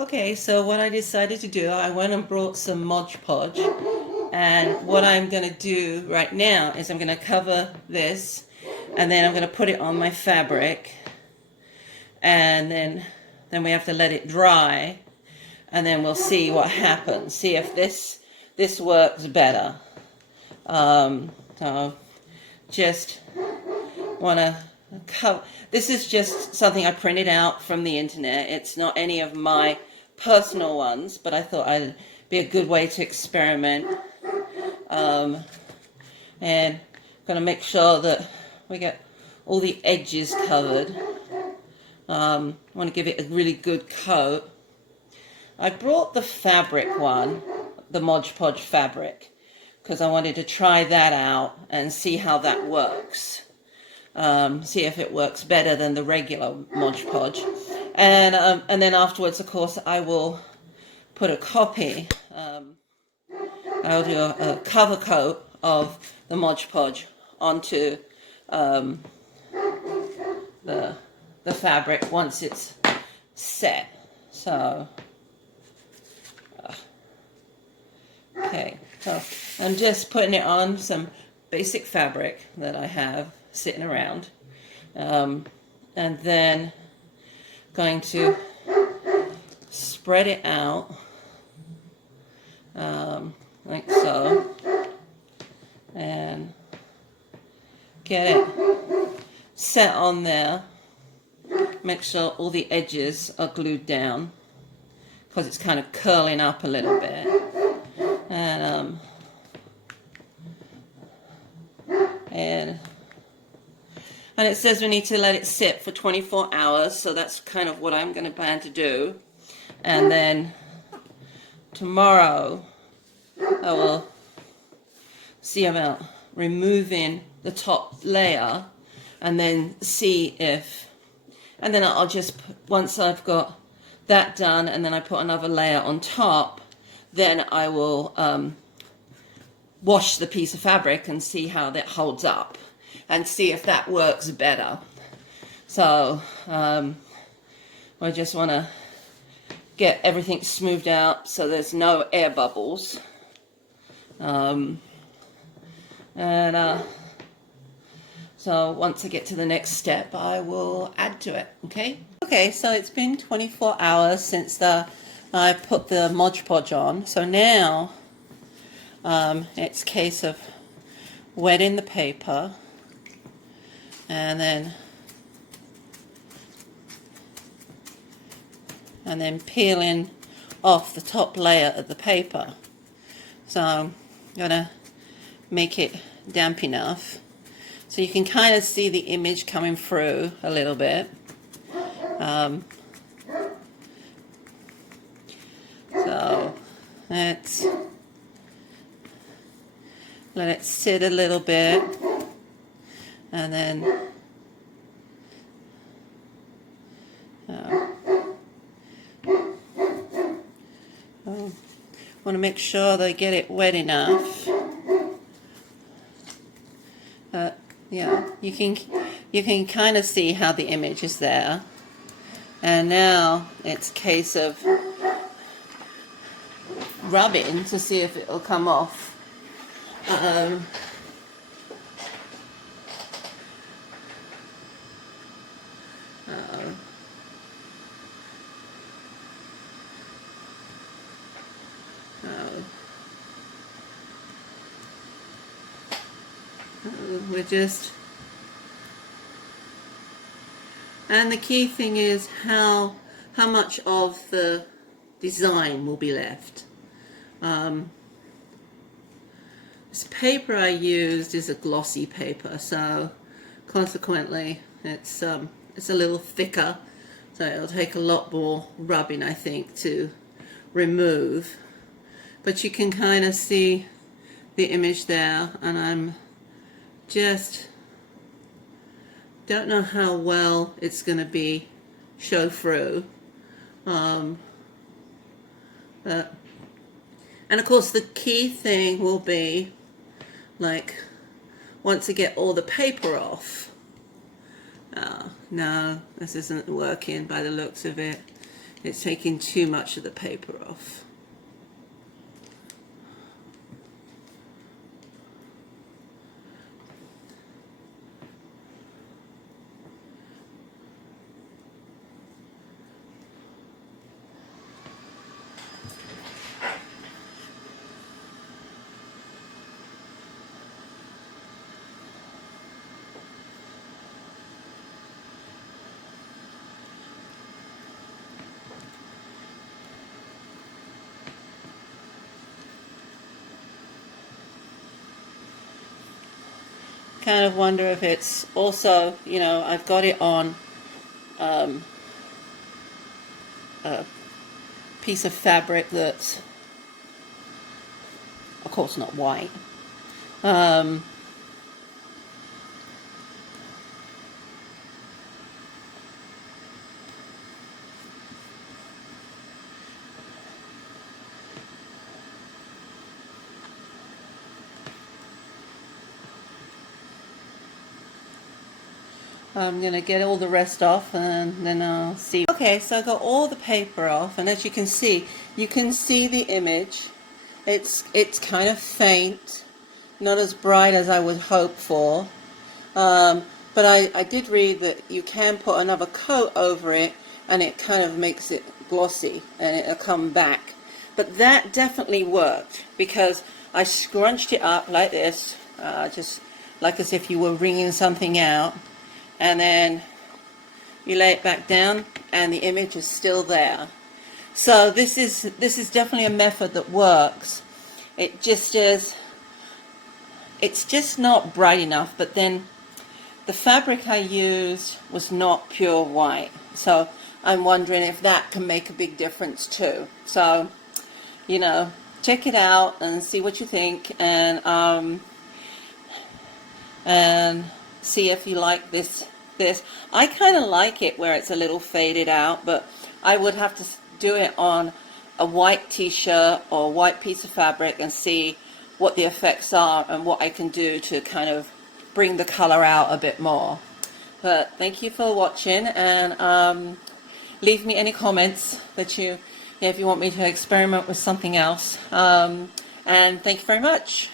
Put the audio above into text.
Okay, so what I decided to do, I went and brought some Mod Podge, and what I'm going to do right now is I'm going to cover this, and then I'm going to put it on my fabric, and then we have to let it dry, and then we'll see what happens. See if this works better. So just want to cover. This is just something I printed out from the internet. It's not any of my personal ones, but I thought it'd be a good way to experiment. And going to make sure that we get all the edges covered. I want to give it a really good coat. I brought the fabric one, the Mod Podge fabric, because I wanted to try that out and see how that works. See if it works better than the regular Mod Podge. And then afterwards, of course, I will put a copy. I'll do a cover coat of the Mod Podge onto the fabric once it's set. So, okay. So I'm just putting it on some basic fabric that I have sitting around, and then going to spread it out like so, and get it set on there. Make sure all the edges are glued down because it's kind of curling up a little bit, and it says we need to let it sit for 24 hours, so that's kind of what I'm going to plan to do. And then tomorrow I will see about removing the top layer, and then see if, and then I'll just, once I've got that done and then I put another layer on top, then I will wash the piece of fabric and see how that holds up and see if that works better. So I just want to get everything smoothed out so there's no air bubbles. So once I get to the next step, I will add to it, okay? Okay, so it's been 24 hours since I put the Mod Podge on. So now it's a case of wetting the paper and then peeling off the top layer of the paper. So I'm gonna make it damp enough so you can kind of see the image coming through a little bit. So let's let it sit a little bit, and then want to make sure they get it wet enough. Yeah, you can kind of see how the image is there. And now it's a case of rubbing to see if it'll come off. We're just, and the key thing is how much of the design will be left. This paper I used is a glossy paper, so consequently it's a little thicker, so it'll take a lot more rubbing, I think, to remove. But you can kind of see the image there, and I'm just don't know how well it's going to be show through. And of course the key thing will be, like, once I get all the paper off. No, this isn't working by the looks of it. it's taking too much of the paper off. Kind of wonder if it's also, you know, I've got it on a piece of fabric that's, of course, not white. I'm going to get all the rest off and then I'll see. Okay, so I got all the paper off, and as you can see the image. It's kind of faint, not as bright as I would hope for. But I did read that you can put another coat over it and it kind of makes it glossy and it'll come back. But that definitely worked because I scrunched it up like this, just like as if you were wringing something out. And then you lay it back down and the image is still there. So this is definitely a method that works. It just is, it's just not bright enough, but then the fabric I used was not pure white. So I'm wondering if that can make a big difference too. So, you know, check it out and see what you think, and see if you like this. I kind of like it where it's a little faded out, but I would have to do it on a white t-shirt or a white piece of fabric and see what the effects are and what I can do to kind of bring the color out a bit more. But thank you for watching, and leave me any comments that if you want me to experiment with something else. And thank you very much.